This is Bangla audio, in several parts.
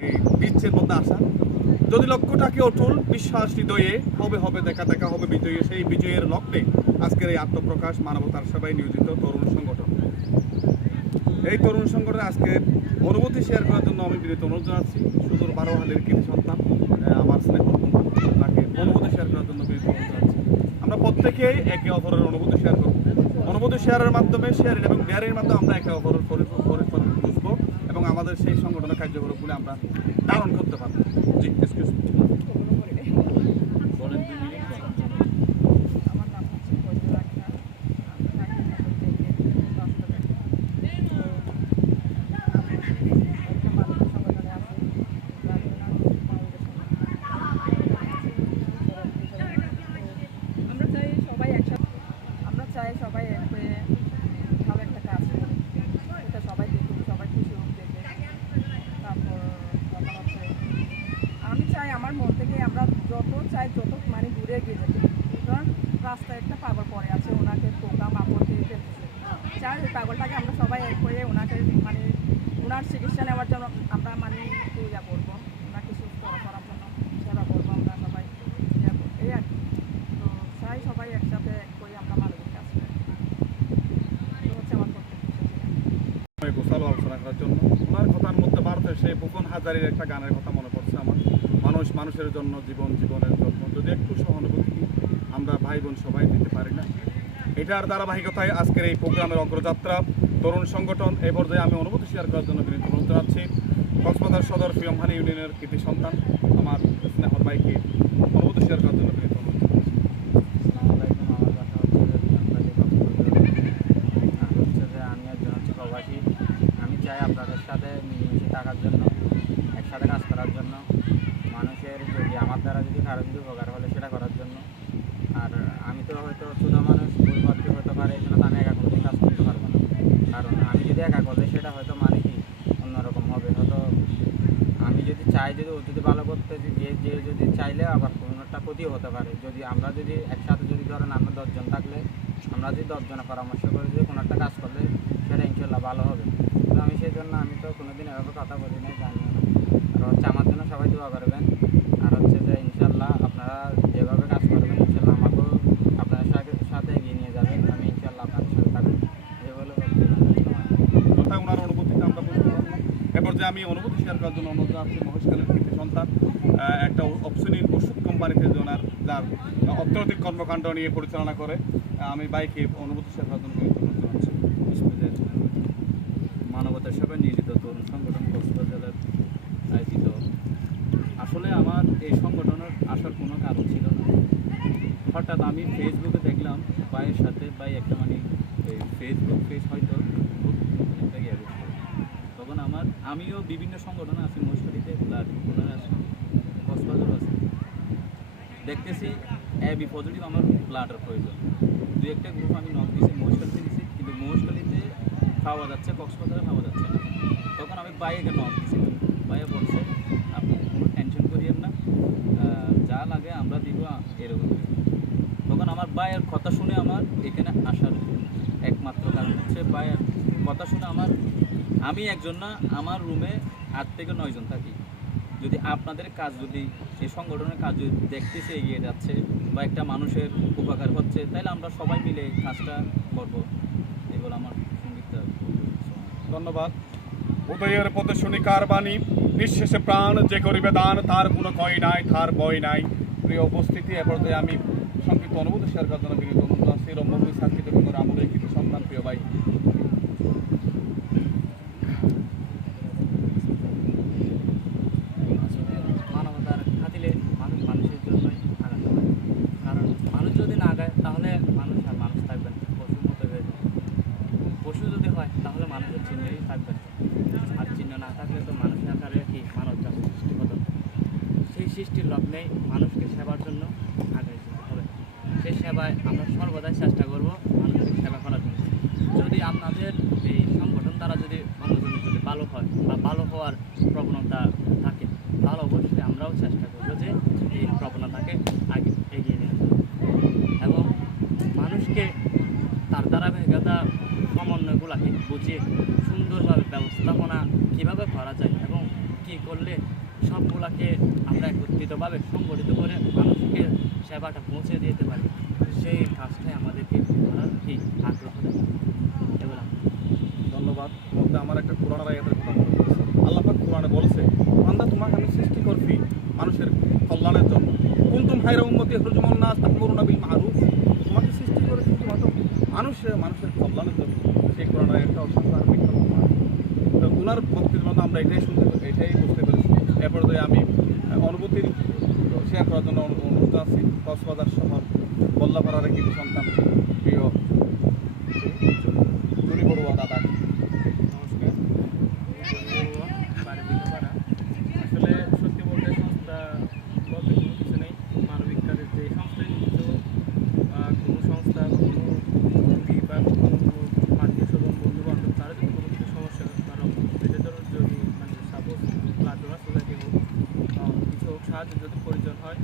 বীজের মধ্যে আসা। যদি লক্ষ্যটাকে অটুল বিশ্বাস হৃদয়ে হবে হবে দেখা দেখা হবে বিজয়ী, সেই বিজয়ের লক্ষ্যে আজকের এই আত্মপ্রকাশ মানবতার সেবায় নিয়োজিত তরুণ সংগঠন। এই তরুণ সংগঠনে আজকে অনুভূতি শেয়ার করার জন্য আমি বিনীত অনুরোধ জানাচ্ছি সুদূর বারোহালের কৃতি সন্তান আমার স্নেহ তাকে অনুভূতি শেয়ার করার জন্য বিনীত অনুরোধ জানাচ্ছি। আমরা প্রত্যেকেই একে অপরের অনুভূতি শেয়ার করব। অনুভূতি শেয়ারের মাধ্যমে শেয়ারিং এবং শেয়ারের মাধ্যমে আমরা একে অপরের পরিফলন বুঝবো এবং আমাদের সেই সংগঠনের কার্যকলাপগুলি আমরা ধারণ করতে পারবো। জি, এক্সকিউজ মি। বলেন 2 মিনিট। আমার নাম হচ্ছে ফজলুল আক্তার। আমি ঢাকা মেডিকেল একটা মানবিক সংগঠনে আছি। আমরা চাই সবাই এক হয়ে ভালো একটা কাজ করি, এটা সবাই দেখুক, সবাই খুশি হোক দেখে। তারপর কথা হচ্ছে আমি চাই আমার মন থেকে আমরা যত মানে দূরে এগিয়ে যেতে। কারণ রাস্তায় একটা পাগল পড়ে আছে, ওনাকে পোকা মাকড় দিয়ে ফেলতেছে। চাই ওই পাগলটাকে আমরা সবাই এক হয়ে ওনাকে মানে ওনার চিকিৎসা নেওয়ার জন্য আমরা মানে ইয়া করবো, ওনাকে সুস্থ করার জন্য সেবা করবো আমরা সবাই এই আর কি। তো চাই সবাই একসাথে এক করে আমরা মানবিক কাজ করি। তো হচ্ছে আমার প্রত্যেক গোসালো আলোচনা করার জন্য ওনার কথার মধ্যে ভারতের সেই ভূপন হাজারির একটা গানের কথা মনে পড়ছে আমার। মানুষ মানুষের জন্য, জীবন জীবনের জন্য, যদি একটু সহানুভূতি আমরা ভাই বোন সবাই দিতে পারি না। এটার ধারাবাহিকতায় আজকের এই প্রোগ্রামের অগ্রযাত্রা তরুণ সংগঠন। এই পর্যায়ে আমি অনুভূতি শেয়ার করার জন্য বিনীত অনুরোধ জানাচ্ছি কক্সবাজার সদর ফিয়মহানি ইউনিয়নের কৃতি সন্তান আমার স্নেহর ভাইকে অনুভূতি শেয়ার করার জন্য বিনীত অনুরোধ জানাচ্ছি। আমি চাই আপনাদের সাথে মিলেমিশে থাকার জন্য, একসাথে কাজ করার জন্য, মানুষের যদি আমার দ্বারা যদি কারো যদি উপকার হলে সেটা করার জন্য। আর আমি তো হয়তো ছোটো মানুষ, ভুলভ্রান্তি হতে পারে, এই জন্য তো আমি একা কোনোদিন কাজ করতে পারবো না। কারণ আমি যদি একা করলে সেটা হয়তো মানে কি অন্যরকম হবে। হয়তো আমি যদি চাই, যদি ও যদি ভালো করতে যে যদি চাইলে আবার কোনো একটা ক্ষতিও হতে পারে। যদি আমরা যদি একসাথে যদি ধরেন আমরা 10 জন থাকলে, আমরা যদি 10 জনের পরামর্শ করে যদি কোনো একটা কাজ করলে সেটা ইনশাল্লাহ ভালো হবে। তো আমি সেই জন্য আমি তো কোনোদিন এভাবে কথা বলি নাই, জানিও না। আর হচ্ছে আমার জন্য সবাই দোয়া করবেন। আর হচ্ছে যে ইনশাল্লাহ আপনারা যেভাবে কাজ করবেন ইনশাল্লাহ আমাকেও আপনাদের সাথে এগিয়ে নিয়ে যাবেন। আমি ইনশাল্লাহ আপনাদের সাথে থাকবো এই বলে কথা ওনার অনুভূতিটা আমরা বুঝতে পারলাম। এরপর যে আমি অনুভূতি শেয়ার করার জন্য অনুরোধ জানাচ্ছি মহেশখালীর কৃতি সন্তান একটা অপশনির ওষুধ কোম্পানিতে ওনার যার অর্থনৈতিক কর্মকাণ্ড নিয়ে পরিচালনা করে। আমি বাইকে অনুভূতি শেয়ার করার জন্য অনুরোধ জানাচ্ছি। মানবতার সেবায় নিয়োজিত তরুণ সংগঠন কক্সবাজার জেলার আয়োজিত। আসলে আমার এই সংগঠনের আসার কোনো কারণ ছিল না। হঠাৎ আমি ফেসবুকে দেখলাম ভাইয়ের সাথে ভাই একটা মানে এই ফেসবুক পেজ হয়তো খুব একটা ইয়ে করছে। তখন আমিও বিভিন্ন সংগঠনে আছি, মহেশখালীতে ব্লাড ডোনার আছে, কক্সবাজারও আছে। দেখতেছি এবি পজিটিভ আমার ব্লাডের প্রয়োজন। দু একটা গ্রুপ আমি নক দিয়েছি, মহেশখালীতে দিয়েছি, কিন্তু মহেশখালীতে পাওয়া যাচ্ছে, কক্সবাজারে পাওয়া যাচ্ছে না। তখন আমি বাইকে নক দিয়েছি, বাইরে বলছে আপনি কোনো টেনশন করিয়েন না, যা লাগে আমরা দিব এরকম। তখন আমার বাইয়ের কথা শুনে আমার এখানে আসার একমাত্র কারণ হচ্ছে বাইয়ের কথা শুনে আমি একজন না, আমার রুমে 8 থেকে 9 জন থাকি। যদি আপনাদের কাজ যদি এই সংগঠনের কাজ যদি দেখতেছে এগিয়ে যাচ্ছে বা একটা মানুষের উপকার হচ্ছে, তাহলে আমরা সবাই মিলে কাজটা করবো, এগুলো আমার সঙ্গীত। ধন্যবাদ। উদয়ের পথে শুনি কার বাণী, নিঃশেষে প্রাণ যে করিবে দান, তার কোনো ক্ষয় নাই, তার ভয় নাই। প্রিয় উপস্থিতি, এ পর্যায়ে আমি সংক্ষিপ্ত অনুভূতি শেয়ার করার জন্য বিনীত অনুরোধ আছি রম্যভূমি সাংস্কৃতিক কেন্দ্র আমলের কৃতি সন্তান প্রিয় ভাই। মানবতার খাতিলে মানুষ মানুষের জন্যই আগাতে পারে। কারণ মানুষ যদি না আগায় তাহলে মানুষ আর মানুষ থাকবে না, পশুর মতো হয়ে যাবে। পশু যদি হয় তাহলে মানুষের চিহ্নই থাকবে না, আর চিহ্ন না থাকলে তো মানুষের আকারে কি মানব জাতি সৃষ্টি হতো। সেই সৃষ্টির লগ্নেই মানুষকে সেবার জন্য আগে যেতে হবে। সেই সেবায় আমরা সর্বদাই চেষ্টা করব মানুষের সেবা করার জন্য। যদি আপনাদের এই সংগঠন দ্বারা যদি অন্যজনের যদি ভালো হয় বা ভালো হওয়ার প্রবণতা থাকে, তাহলে অবশ্যই আমরাও চেষ্টা করবো যে এই প্রবণতাকে আগে এগিয়ে নিয়ে আসবো এবং মানুষকে তার ধারাবাহিকতা সমন্বয়গুলোকে বুঝিয়ে সুন্দরভাবে ব্যবস্থাপনা কীভাবে করা যায় এবং কী করলে সবগুলাকে আমরা একত্রিতভাবে সংগঠিত করে মানুষকে সেবাটা পৌঁছে দিতে পারি, সেই কাজটাই আমাদেরকে করার কি আগ্রহ দেয়। এগুলো ধন্যবাদ। মধ্যে আমার একটা কোরআন আয়াতের কথা মনে পড়েছে। আল্লাহ পাক কোরআনে বলেছে, বান্দা তোমাকে আমি সৃষ্টি করছি মানুষের কল্যাণের জন্য। কুনতুম খায়রা উম্মতি উখরিজাত নাস তা'মুরুনা বিল মা'রুফ। তোমাকে সৃষ্টি করেছি শুধুমাত্র মানুষের কল্যাণের জন্য। সেই কোরআন আয়াতটা অসংখ্য আর বিখ্যাত কোরআন। তো ওনার বক্তব্যের মধ্যে আমরা এটাই বুঝতে পেরেছি। এরপর আমি অনুভূতির শেয়ার করার জন্য অনুরোধ আছি। কক্সবাজার শহর বল্লাপাড়ার একটি সন্তান প্রিয় চুরি বড়ুয়া দাদা। নমস্কার, বাড়ি বিনোপাড়া। আসলে সত্যি বলতে সংস্থা বলতে কোনো কিছু নেই। মানবিক কাজের যে সংস্থায় নিযুক্ত কোনো সংস্থা কোনো রোগী বা কোনো আত্মীয় স্বজন বন্ধু বান্ধব তারা যদি কোনো কিছু সমস্যা কারণ এদের যদি মানে সাপোজ ব্লাড ডোনার সোসাইটি হোক কিছু সাহায্য যদি প্রয়োজন হয়,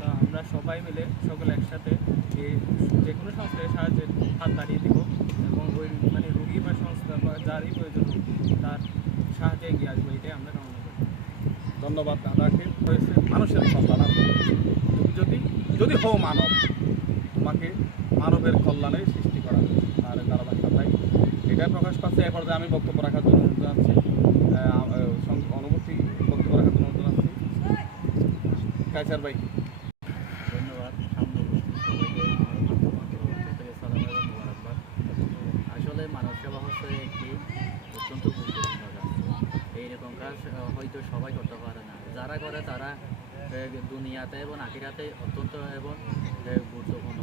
তা আমরা সবাই মিলে সকলে একসাথে যে কোনো সংস্থায় সাহায্যের হাত বাড়িয়ে দিব এবং ওই মানে রোগী বা সংস্থা বা যারই প্রয়োজন হোক তার সাহায্যে এগিয়ে আসবো, এটাই আমরা কামনা করি। ধন্যবাদ দাদাকে। হয়েছে মানুষের কল্যাণ। তুমি যদি হও মানব, তোমাকে মানবের কল্যাণে সৃষ্টি করা আর ধারাবাহিকতায় এটাই প্রকাশ পাচ্ছে। এ পর্যায়ে আমি বক্তব্য রাখার জন্য অনুরোধ জানাচ্ছি, অনুভূতি বক্তব্য রাখার জন্য অনুরোধ জানাচ্ছি কায়সার ভাই। ধন্যবাদ। সামনে উপস্থিত সবাইকে আমার মাতৃভাষা থেকে সালাম এবং মোবারকবাদ। আসলে মানব সেবা হচ্ছে একটি অত্যন্ত গুরুত্বপূর্ণ কাজ। এইরকম কাজ হয়তো সবাই করতে পারে না, যারা করে তারা দুনিয়াতে এবং আখিরাতে অত্যন্ত এবং গুরুত্বপূর্ণ